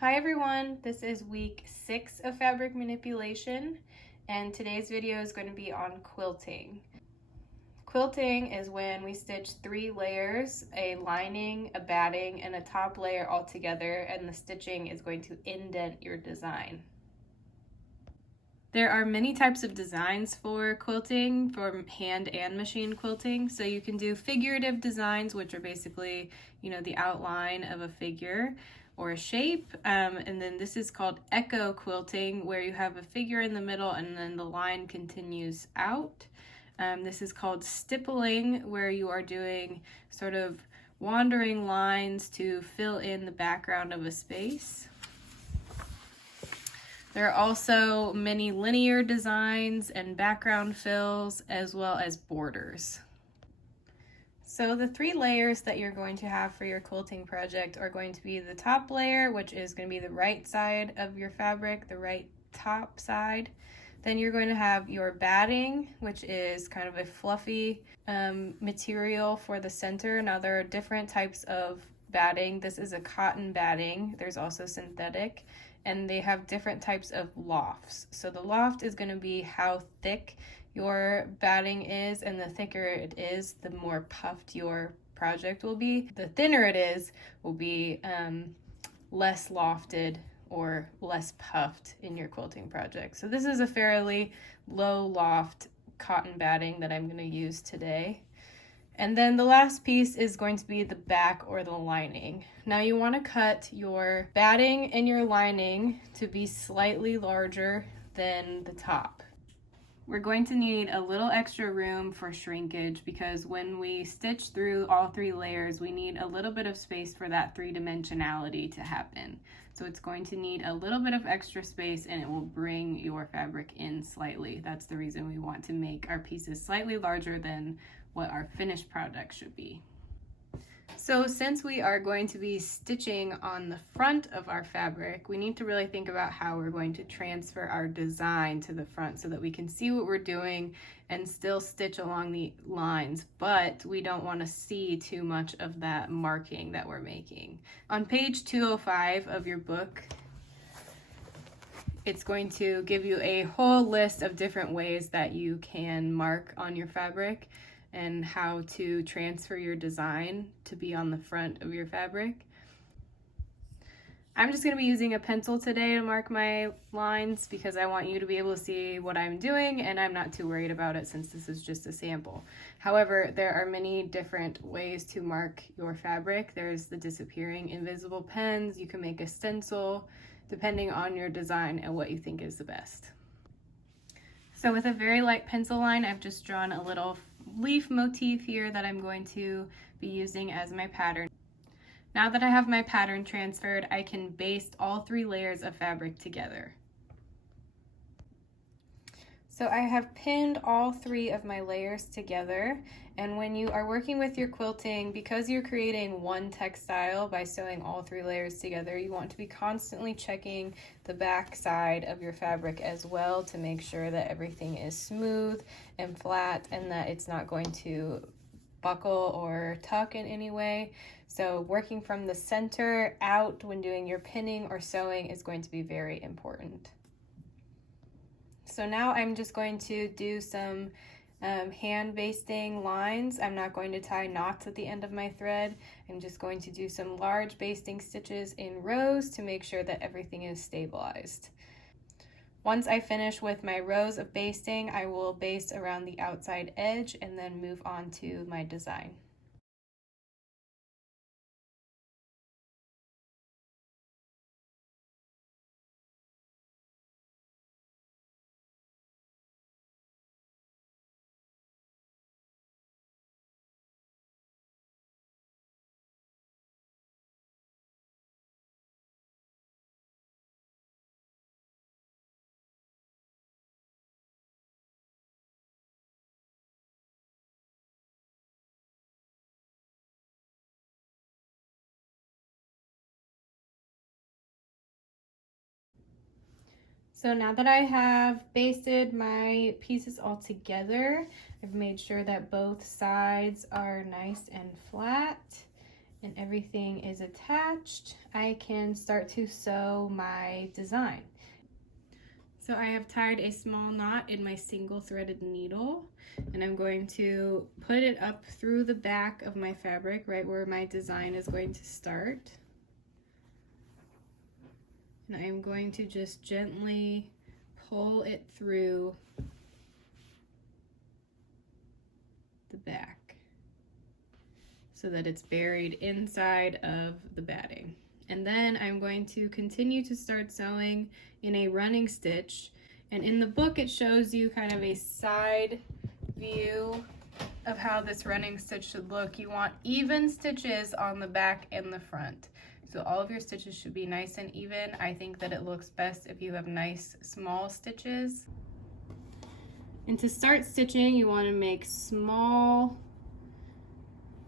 Hi everyone, this is week 6 of fabric manipulation, and today's video is going to be on quilting. Quilting is when we stitch 3 layers, a lining, a batting, and a top layer all together, and the stitching is going to indent your design. There are many types of designs for quilting, for hand and machine quilting. So you can do figurative designs, which are basically, the outline of a figure or a shape. And then this is called echo quilting, where you have a figure in the middle and then the line continues out. This is called stippling, where you are doing sort of wandering lines to fill in the background of a space. There are also many linear designs and background fills, as well as borders. So the 3 layers that you're going to have for your quilting project are going to be the top layer, which is going to be the right side of your fabric, the right top side. Then you're going to have your batting, which is kind of a fluffy material for the center. Now there are different types of batting. This is a cotton batting. There's also synthetic, and they have different types of lofts. So the loft is going to be how thick your batting is, and the thicker it is, the more puffed your project will be. The thinner it is will be less lofted or less puffed in your quilting project. So this is a fairly low loft cotton batting that I'm going to use today. And then the last piece is going to be the back or the lining. Now you want to cut your batting and your lining to be slightly larger than the top. We're going to need a little extra room for shrinkage because when we stitch through all 3 layers, we need a little bit of space for that 3-dimensionality to happen. So it's going to need a little bit of extra space, and it will bring your fabric in slightly. That's the reason we want to make our pieces slightly larger than what our finished product should be. So since we are going to be stitching on the front of our fabric, we need to really think about how we're going to transfer our design to the front so that we can see what we're doing and still stitch along the lines, but we don't want to see too much of that marking that we're making. On page 205 of your book, it's going to give you a whole list of different ways that you can mark on your fabric and how to transfer your design to be on the front of your fabric. I'm just going to be using a pencil today to mark my lines because I want you to be able to see what I'm doing, and I'm not too worried about it since this is just a sample. However, there are many different ways to mark your fabric. There's the disappearing invisible pens. You can make a stencil depending on your design and what you think is the best. So with a very light pencil line, I've just drawn a little leaf motif here that I'm going to be using as my pattern. Now that I have my pattern transferred, I can baste all 3 layers of fabric together. So I have pinned all 3 of my layers together, and when you are working with your quilting, because you're creating one textile by sewing all 3 layers together, you want to be constantly checking the back side of your fabric as well to make sure that everything is smooth and flat and that it's not going to buckle or tuck in any way. So working from the center out when doing your pinning or sewing is going to be very important. So now I'm just going to do some hand basting lines. I'm not going to tie knots at the end of my thread. I'm just going to do some large basting stitches in rows to make sure that everything is stabilized. Once I finish with my rows of basting, I will baste around the outside edge and then move on to my design. So now that I have basted my pieces all together, I've made sure that both sides are nice and flat. and everything is attached, I can start to sew my design. So I have tied a small knot in my single threaded needle, and I'm going to put it up through the back of my fabric, right where my design is going to start. And I'm going to just gently pull it through the back so that it's buried inside of the batting. And then I'm going to continue to start sewing in a running stitch. And in the book, it shows you kind of a side view of how this running stitch should look. You want even stitches on the back and the front. So all of your stitches should be nice and even. I think that it looks best if you have nice small stitches. And to start stitching, you want to make small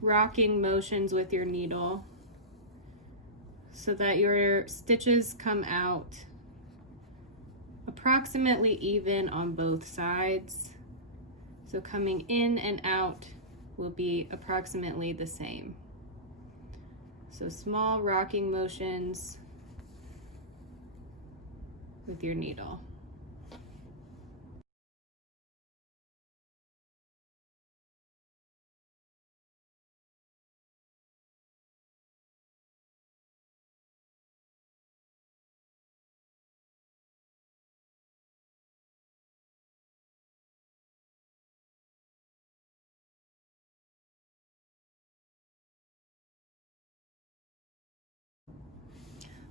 rocking motions with your needle so that your stitches come out approximately even on both sides. So coming in and out will be approximately the same. So small rocking motions with your needle.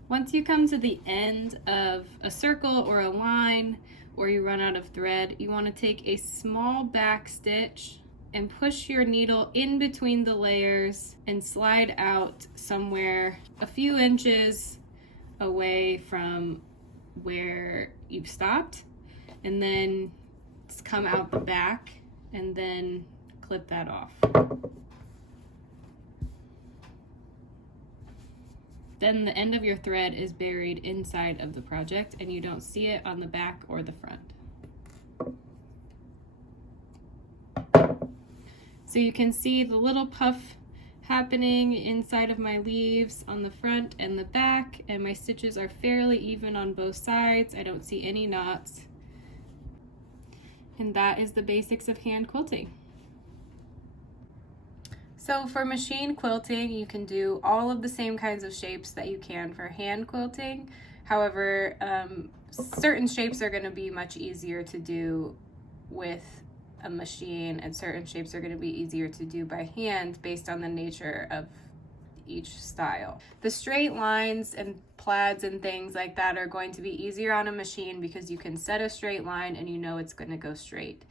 Once you come to the end of a circle or a line, or you run out of thread, you want to take a small back stitch and push your needle in between the layers and slide out somewhere a few inches away from where you've stopped, and then come out the back and then clip that off. Then the end of your thread is buried inside of the project and you don't see it on the back or the front. So you can see the little puff happening inside of my leaves on the front and the back, and my stitches are fairly even on both sides. I don't see any knots. And that is the basics of hand quilting. So for machine quilting, you can do all of the same kinds of shapes that you can for hand quilting. However, certain shapes are going to be much easier to do with a machine, and certain shapes are going to be easier to do by hand based on the nature of each style. The straight lines and plaids and things like that are going to be easier on a machine because you can set a straight line and you know it's going to go straight.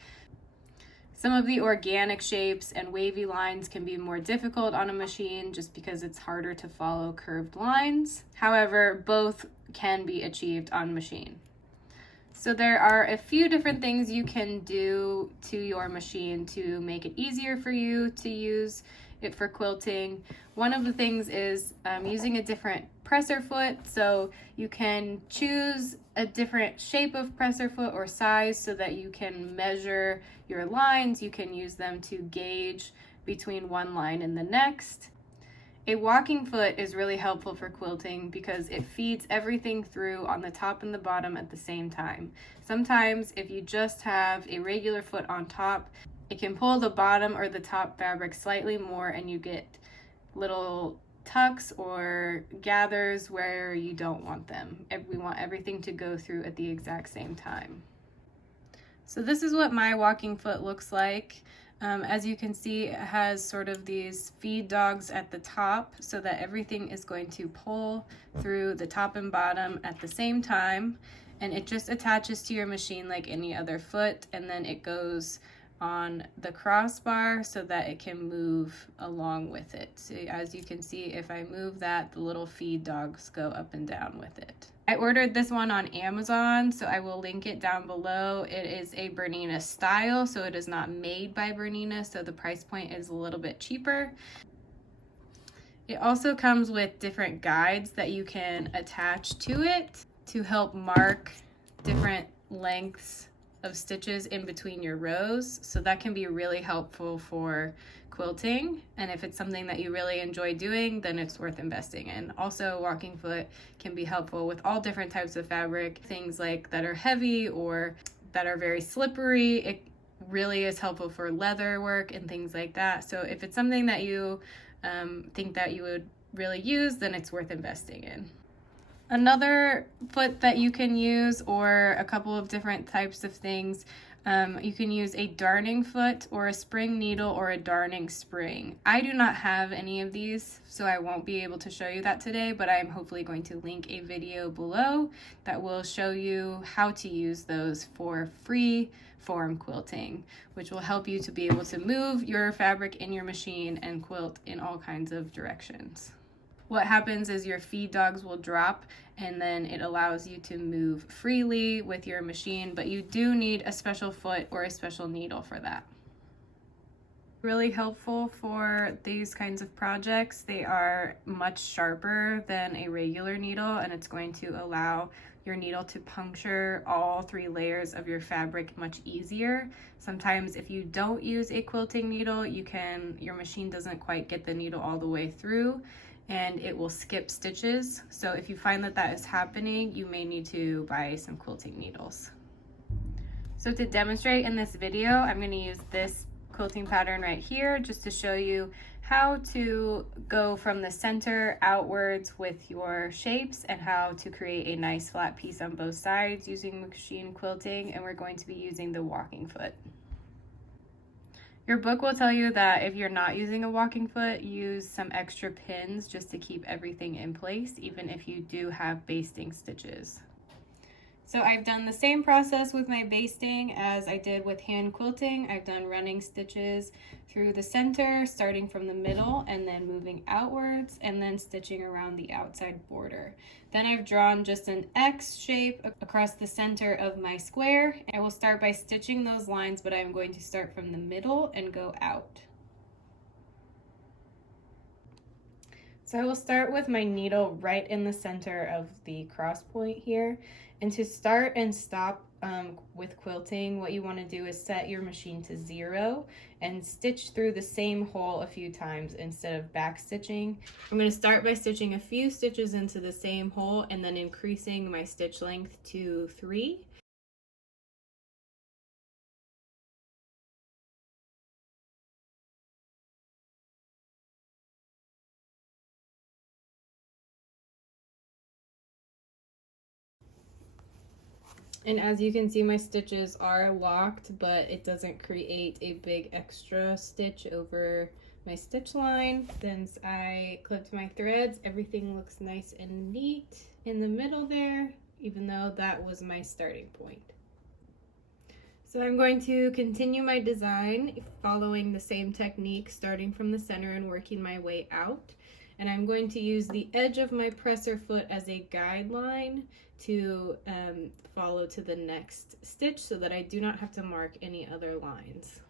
Some of the organic shapes and wavy lines can be more difficult on a machine just because it's harder to follow curved lines. However, both can be achieved on machine. So there are a few different things you can do to your machine to make it easier for you to use it for quilting. One of the things is using a different presser foot. So you can choose a different shape of presser foot or size so that you can measure your lines. You can use them to gauge between one line and the next. A walking foot is really helpful for quilting because it feeds everything through on the top and the bottom at the same time. Sometimes if you just have a regular foot on top, it can pull the bottom or the top fabric slightly more and you get little tucks or gathers where you don't want them. We want everything to go through at the exact same time. So this is what my walking foot looks like. As you can see, it has sort of these feed dogs at the top so that everything is going to pull through the top and bottom at the same time, and it just attaches to your machine like any other foot, and then it goes on the crossbar so that it can move along with it. So as you can see, if I move that, the little feed dogs go up and down with it. I ordered this one on Amazon, so I will link it down below. It is a Bernina style, so it is not made by Bernina, so the price point is a little bit cheaper. It also comes with different guides that you can attach to it to help mark different lengths of stitches in between your rows, so that can be really helpful for quilting. And if it's something that you really enjoy doing, then it's worth investing in. Also, walking foot can be helpful with all different types of fabric, things like that are heavy or that are very slippery. It really is helpful for leather work and things like that. So if it's something that you think that you would really use, then it's worth investing in. Another foot that you can use, or a couple of different types of things, you can use a darning foot or a spring needle or a darning spring. I do not have any of these, so I won't be able to show you that today, but I am hopefully going to link a video below that will show you how to use those for free form quilting, which will help you to be able to move your fabric in your machine and quilt in all kinds of directions. What happens is your feed dogs will drop, and then it allows you to move freely with your machine, but you do need a special foot or a special needle for that. Really helpful for these kinds of projects. They are much sharper than a regular needle, and it's going to allow your needle to puncture all 3 layers of your fabric much easier. Sometimes if you don't use a quilting needle, your machine doesn't quite get the needle all the way through, and it will skip stitches. So if you find that that is happening, you may need to buy some quilting needles. So to demonstrate in this video, I'm going to use this quilting pattern right here just to show you how to go from the center outwards with your shapes and how to create a nice flat piece on both sides using machine quilting, and we're going to be using the walking foot. Your book will tell you that if you're not using a walking foot, use some extra pins just to keep everything in place, even if you do have basting stitches. So I've done the same process with my basting as I did with hand quilting. I've done running stitches through the center, starting from the middle and then moving outwards, and then stitching around the outside border. Then I've drawn just an X shape across the center of my square. I will start by stitching those lines, but I'm going to start from the middle and go out. So I will start with my needle right in the center of the cross point here. And to start and stop with quilting, what you want to do is set your machine to 0 and stitch through the same hole a few times instead of back stitching. I'm going to start by stitching a few stitches into the same hole and then increasing my stitch length to 3. And as you can see, my stitches are locked, but it doesn't create a big extra stitch over my stitch line. Since I clipped my threads, everything looks nice and neat in the middle there, even though that was my starting point. So I'm going to continue my design following the same technique, starting from the center and working my way out. And I'm going to use the edge of my presser foot as a guideline to follow to the next stitch so that I do not have to mark any other lines.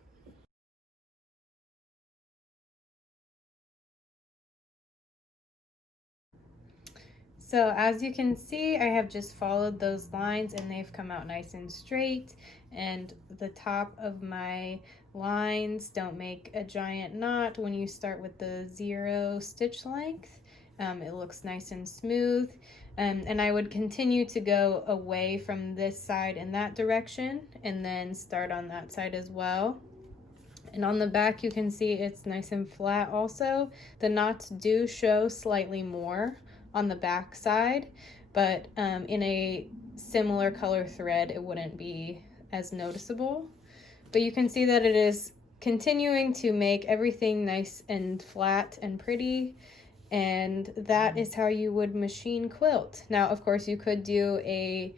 So as you can see, I have just followed those lines and they've come out nice and straight, and the top of my lines don't make a giant knot when you start with the 0 stitch length. It looks nice and smooth, and I would continue to go away from this side in that direction and then start on that side as well. And on the back you can see it's nice and flat also. The knots do show slightly more on the back side, but in a similar color thread it wouldn't be as noticeable. But you can see that it is continuing to make everything nice and flat and pretty, and that is how you would machine quilt. Now of course you could do a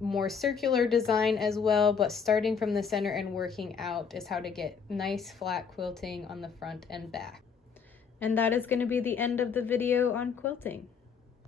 more circular design as well, but starting from the center and working out is how to get nice flat quilting on the front and back. And that is going to be the end of the video on quilting.